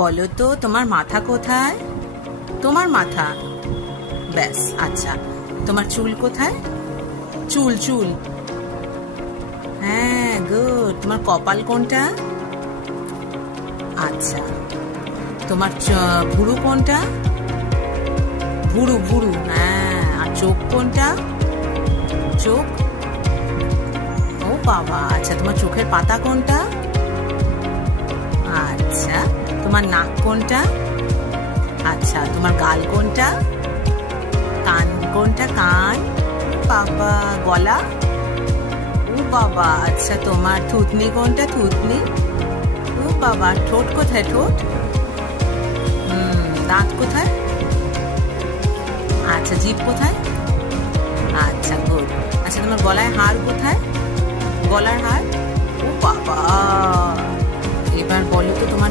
বলো তো তোমার মাথা কোথায়? তোমার মাথা, ব্যাস। আচ্ছা, তোমার চুল কোথায়? চুল চুল, হ্যাঁ, গুড। তোমার কপাল কোনটা? আচ্ছা, তোমার ভুরু কোনটা? ভুরু ভুরু, হ্যাঁ। আর চোখ কোনটা? চোখ, ও বাবা। আচ্ছা, তোমার চোখের পাতা কোনটা? আচ্ছা, তোমার নাক কোনটা? আচ্ছা, তোমার গাল কোনটা? কান কোনটা? কান, বাবা। গলা, ও বাবা। আচ্ছা, তোমার থুতনি কোনটা? থুতনি, ও বাবা। ঠোঁট কোথায়? ঠোঁট, দাঁত কোথায়? আচ্ছা, জিভ কোথায়? আচ্ছা, গুড। আচ্ছা, তোমার গলায় হাড় কোথায়? গলার হাড়, ও বাবা। এবার বলো তো তোমার